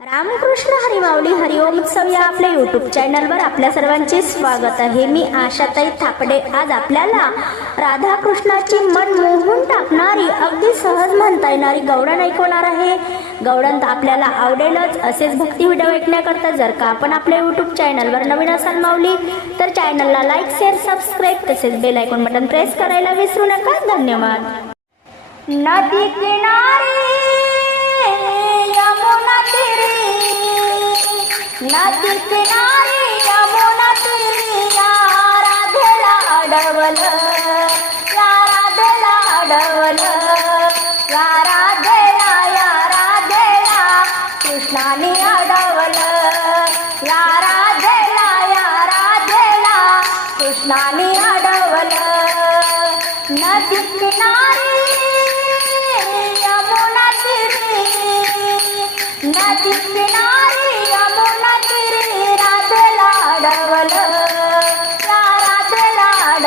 रामकृष्ण हरिमावली हरिओम उत्सव या आपल्या युट्यूब चॅनलवर आपल्या सर्वांचे स्वागत आहे. मी आशाताई थापडे. आज आपल्याला राधाकृष्णाची मन मोहून टाकणारी अगदी सहज म्हणता येणारी गौडण ऐकवणार आहे. गवडण तर आपल्याला आवडेलच. असेच भक्ती व्हिडिओ ऐकण्याकरता जर का आपण आपल्या युट्यूब चॅनलवर नवीन असाल मावली तर चॅनलला लाईक शेअर सबस्क्राईब तसेच बेल ऐकून बटन प्रेस करायला विसरू नका. धन्यवाद. नदी किनारी नदी किनारी यमुना या राधेला अडवलं. या राधेला अडवलं. या राधेला या राधेला कृष्णाने अडवलं. या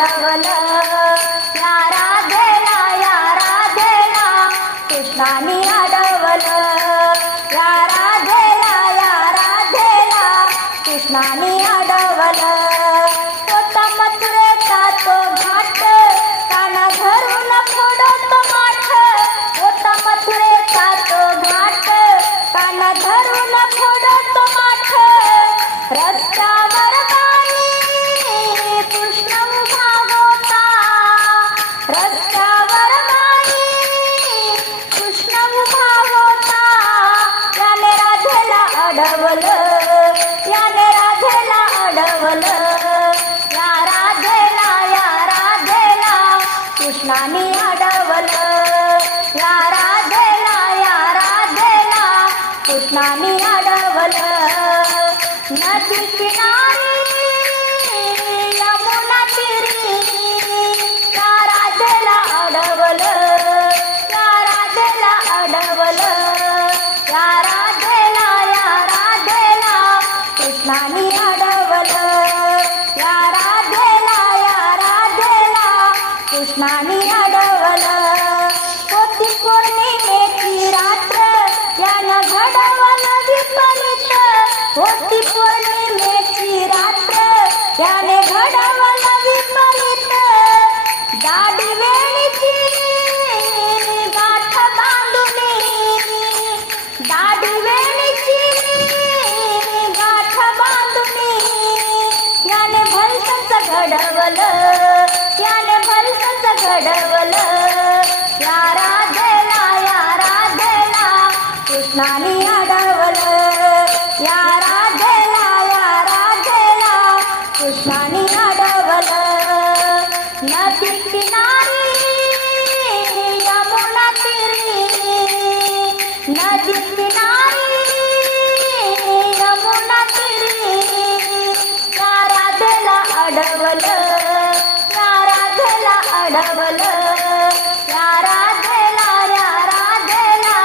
राधेला अडवलं या राधेला या कृष्णाने अडवलं या राधेला या राधेला कृष्णाने अडवलं नदी किनारी यमुना तीरी या राधेला अडवलं या राधेला अडवलं या राधेला या राधेला कृष्णाने अडवलं घडवलं याने भलतच घडवलं या राधेला या राधेला कृष्णाने अडवलं. या राधेला या राधेला कृष्णाने अडवलं. नदी किनारी यमुना तीरी नदी किनारी राधेला या राधेला या राधेला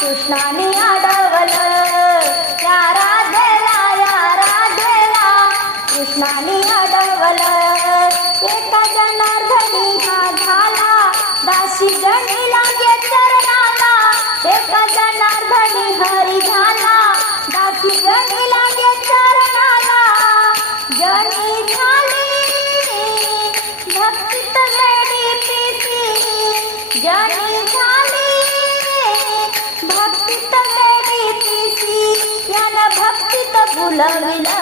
कृष्णाने अडवलं. या राधेला या राधेला कृष्णाने अडवलं. एका जनार्दनी हा झाला दासी जणी लागे चरणाला एका जनार्दनी हरी झाला भक्तीत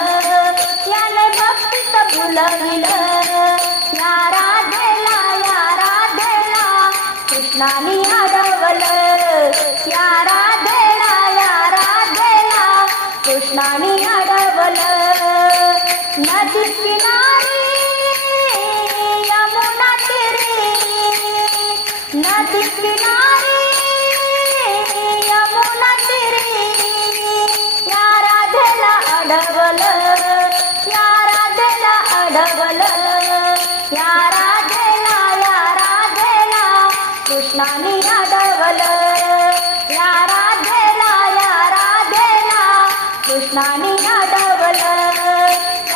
त्याने भक्त भक्तीत या राधेला या राधेला कृष्णाने अडवलं कृष्णाने आदावलं